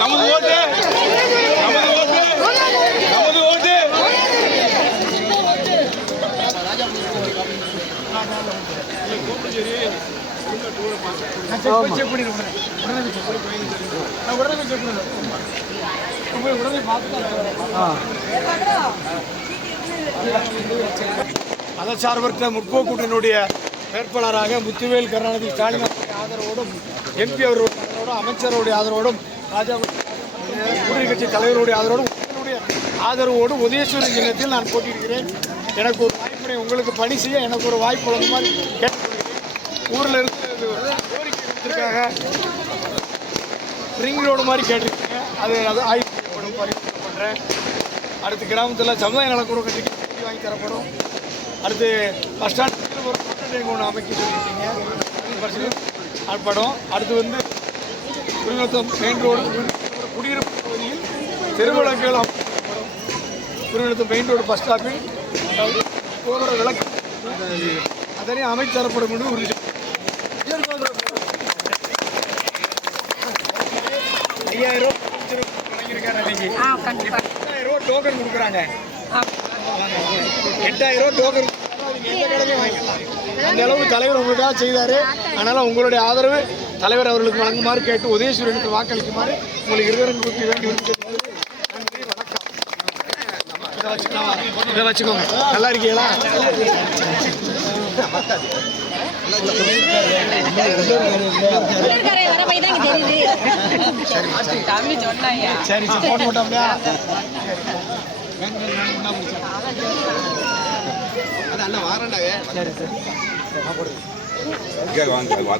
நமது ஓட்டு நமது ஓட்டு நமது ஓட்டு. மதச்சார்பற்ற முற்போக்கு கூட்டணியுடைய வேட்பாளராக முத்துவேல் கருணாநிதி ஸ்டாலின் ஆதரவோடும் எம்பி அவர்களுடைய ஆதரவோடும் அமைச்சருடைய ஆதரவோடும் பாஜக கூட்டணி கட்சி தலைவருடைய ஆதரவோடும் ஆதரவோடு உதயசூரியன் சின்னத்தில் நான் போட்டியிடுகிறேன். எனக்கு ஒரு வாய்ப்பினை உங்களுக்கு பணி செய்ய எனக்கு ஒரு வாய்ப்பு வழங்கும் மாதிரி கேட்டுக்கொள்கிறேன். ஊரில் இருந்து கோரிக்கை கொடுத்துருக்காங்க, ரிங் ரோடு மாதிரி கேட்டிருக்கீங்க, அது ஆய்வு செய்யப்படும், பரிசீலனை பண்ணுறேன். அடுத்து கிராமத்தில் சமுதாய நலக்கூட கட்டிக்கு வாங்கி தரப்படும். அடுத்து பஸ் ஸ்டாண்டில் ஒரு ஒன்று அமைக்க சொல்லியிருக்கீங்க, பரிசீலனை ஆட்படும். அடுத்து வந்து குடிநத்தம் மெயின் ரோடு குடியிருப்பு பகுதியில் தெருவிளக்குகள் அமைக்கப்படும். குடிநத்தம் மெயின் ரோடு பஸ் ஸ்டாப்பில் போகிற விளக்கு அதனை அமைத்து தரப்படும் என்று உறுதி. 5000 ரூபா டோக்கன் கொடுக்குறாங்க. 8000 ரூபா டோக்கன் எந்த கடையும் வாங்கிக்கலாம். அந்த அளவுக்கு தலைவர் உங்களுக்காக செய்தார். அதனால் உங்களுடைய ஆதரவு தலைவர் அவர்களுக்கு வழங்குமாறு கேட்டு உதயசூரியனுக்கு வாக்களிக்குமாறு உங்களுக்கு இருவரும் கொடுத்து வேண்டி. நன்றி, வணக்கம். இதை வச்சுக்கோங்க. நல்லா இருக்கீங்களா? சரி போட்டு போட்டோம்யா. சரி சரி வாங்க வாங்க.